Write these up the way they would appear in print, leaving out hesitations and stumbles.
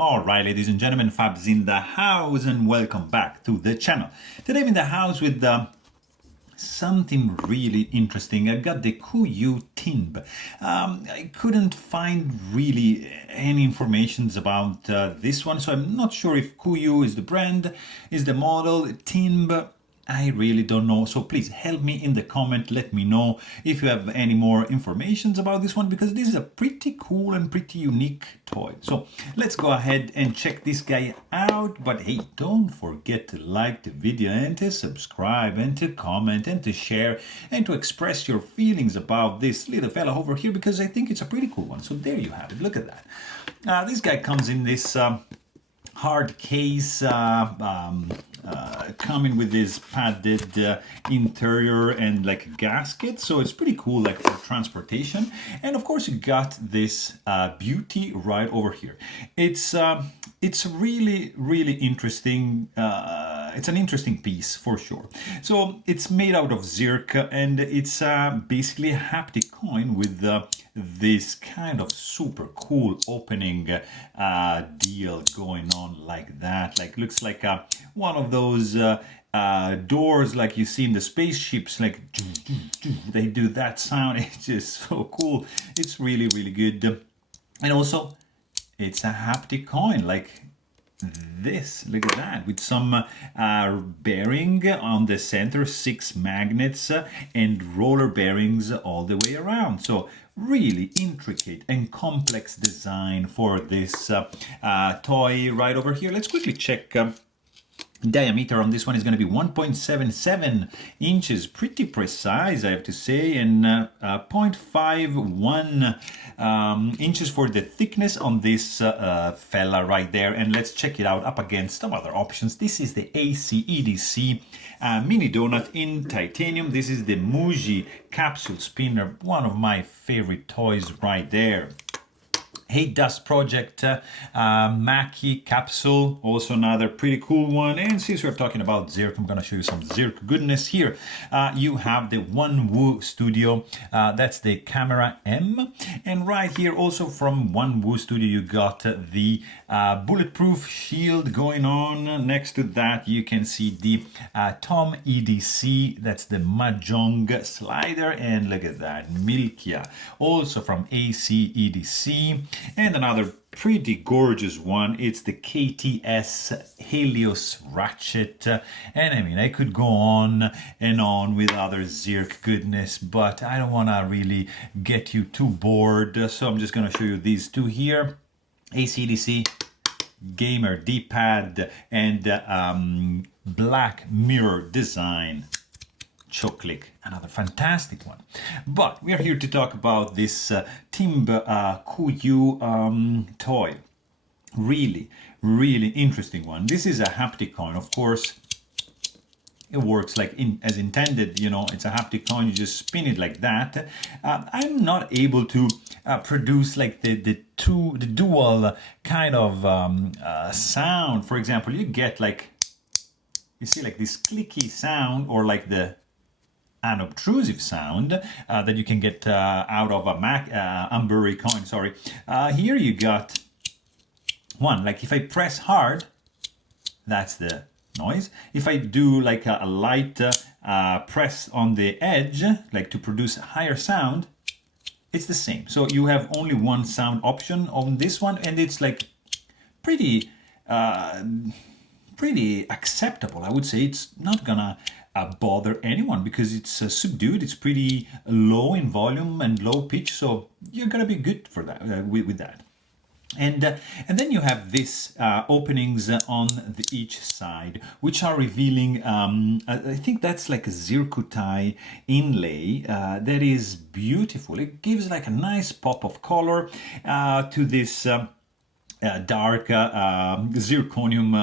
Alright, ladies and gentlemen, Fabs in the house and welcome back to the channel. Today I'm in the house with something really interesting. I've got the CooYoo Tinb. I couldn't find really any information about this one, so I'm not sure if CooYoo is the brand, is the model. Tinb, I really don't know, so please help me in the comment. Let me know if you have any more information about this one, because this is a pretty cool and pretty unique toy. So let's go ahead and check this guy out. But hey, don't forget to like the video and to subscribe and to comment and to share and to express your feelings about this little fella over here, because I think it's a pretty cool one. So there you have it. Look at that. This guy comes in this hard case, coming with this padded interior and like a gasket, so it's pretty cool, like for transportation. And of course you got this beauty right over here. It's really interesting. It's an interesting piece for sure. So it's made out of Zirca, and it's basically a haptic coin with this kind of super cool opening deal going on like that. Like looks like one of those doors like you see in the spaceships, like they do that sound. It's just so cool. It's really good. And also it's a haptic coin like this. Look at that, with some bearing on the center, 6 magnets and roller bearings all the way around. So really intricate and complex design for this toy right over here. Let's quickly check. Diameter on this one is going to be 1.77 inches, pretty precise, I have to say, and 0.51 inches for the thickness on this fella right there. And let's check it out up against some other options. This is the AC/EDC mini donut in titanium. This is the Muji capsule spinner, one of my favorite toys right there. Hey Dust Project Maki capsule, also another pretty cool one. And since we're talking about Zirc, I'm going to show you some Zirc goodness here. You have the OneWoo Studio, that's the Camera M. And right here also from OneWoo Studio you got the bulletproof shield going on. Next to that you can see the Tom EDC, that's the Mahjong slider. And look at that, Milkia, also from AC/EDC. And another pretty gorgeous one, it's the KTS Helios ratchet. And I mean, I could go on and on with other Zirc goodness, but I don't want to really get you too bored, so I'm just going to show you these two here. AC/EDC gamer D-pad and black mirror design Choclick, another fantastic one. But we are here to talk about this Tinb CooYoo toy. Really interesting one. This is a haptic coin, of course. It works like as intended, you know, it's a haptic coin, you just spin it like that. I'm not able to produce like the dual kind of sound. For example, you get like, you see like this clicky sound, or like the unobtrusive sound that you can get out of a Ambury coin, sorry. Here you got one, like if I press hard, that's the noise. If I do like a light press on the edge, like to produce higher sound, it's the same. So you have only one sound option on this one, and it's like pretty acceptable, I would say. It's not gonna bother anyone because it's subdued. It's pretty low in volume and low pitch, so you're gonna be good for that with that. And then you have this openings on each side, which are revealing, I think that's like a zircuti inlay that is beautiful. It gives like a nice pop of color to this dark zirconium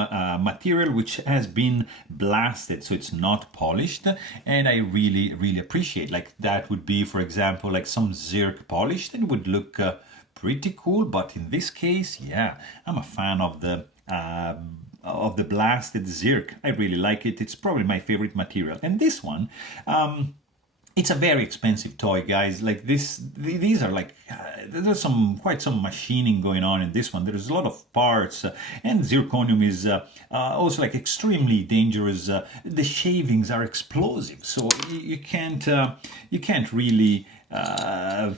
material, which has been blasted, so it's not polished. And I really appreciate, like that would be, for example, like some Zirc polished, and it would look pretty cool. But in this case, yeah, I'm a fan of the blasted Zirc. I really like it. It's probably my favorite material. And this one It's a very expensive toy, guys. Like this, these are like there's quite some machining going on in this one. There's a lot of parts, and zirconium is also like extremely dangerous. The shavings are explosive, so you can't really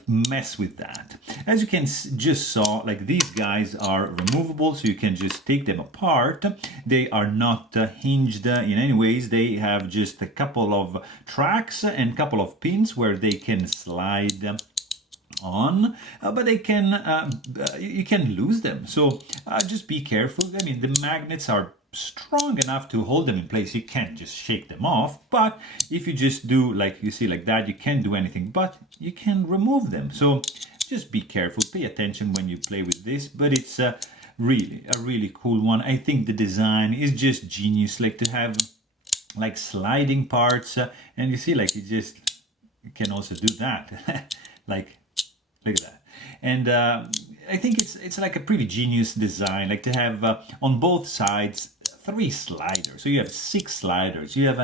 mess with that. As you can just saw, like these guys are removable, so you can just take them apart. They are not hinged in any ways. They have just a couple of tracks and couple of pins where they can slide on, but they can you can lose them, so just be careful. I mean, the magnets are strong enough to hold them in place. You can't just shake them off, but if you just do like you see like that, you can't do anything, but you can remove them. So just be careful, pay attention when you play with this. But it's really a really cool one. I think the design is just genius, like to have like sliding parts, and you see like you can also do that like look at that. And I think it's like a pretty genius design, like to have on both sides 3 sliders. So you have 6 sliders. You have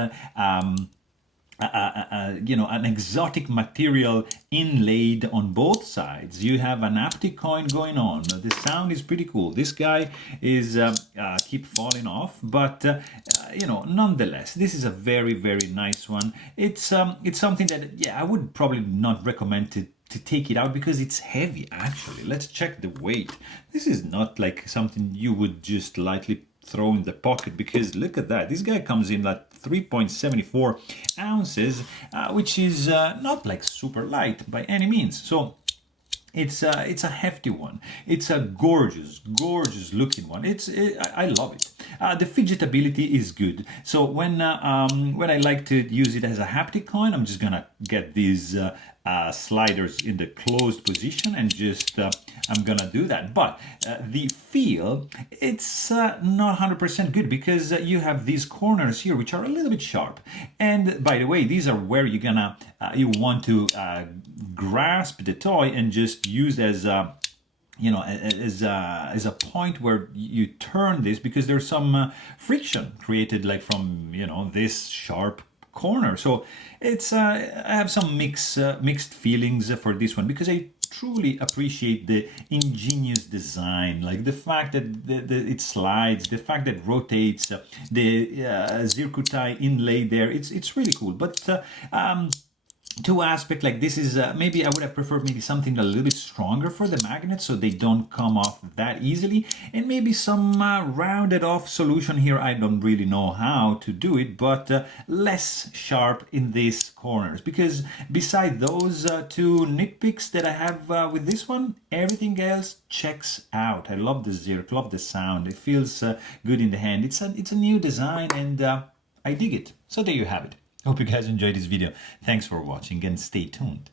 you know, an exotic material inlaid on both sides. You have an haptic coin going on. The sound is pretty cool. This guy is keep falling off, but you know, nonetheless, this is a very, very nice one. It's something that, yeah, I would probably not recommend to take it out because it's heavy. Actually, let's check the weight. This is not like something you would just lightly throw in the pocket, because look at that. This guy comes in at 3.74 ounces, which is not like super light by any means. So it's a hefty one. It's a gorgeous looking one. I love it. The fidgetability is good. So when I like to use it as a haptic coin, I'm just gonna get these sliders in the closed position and just I'm gonna do that. But the feel, it's not 100% good, because you have these corners here which are a little bit sharp. And by the way, these are where you're gonna you want to grasp the toy and just use as you know, as a point where you turn this, because there's some friction created like from, you know, this sharp corner. So it's I have some mixed feelings for this one, because I truly appreciate the ingenious design, like the fact that it slides, the fact that it rotates, the zircuti inlay there. It's really cool. But two aspect, like this is maybe I would have preferred maybe something a little bit stronger for the magnets, so they don't come off that easily, and maybe some rounded off solution here. I don't really know how to do it, but less sharp in these corners, because beside those 2 nitpicks that I have with this one, everything else checks out. I love the Zirc, love the sound. It feels good in the hand. It's a new design, and I dig it. So there you have it. Hope you guys enjoyed this video. Thanks for watching and stay tuned.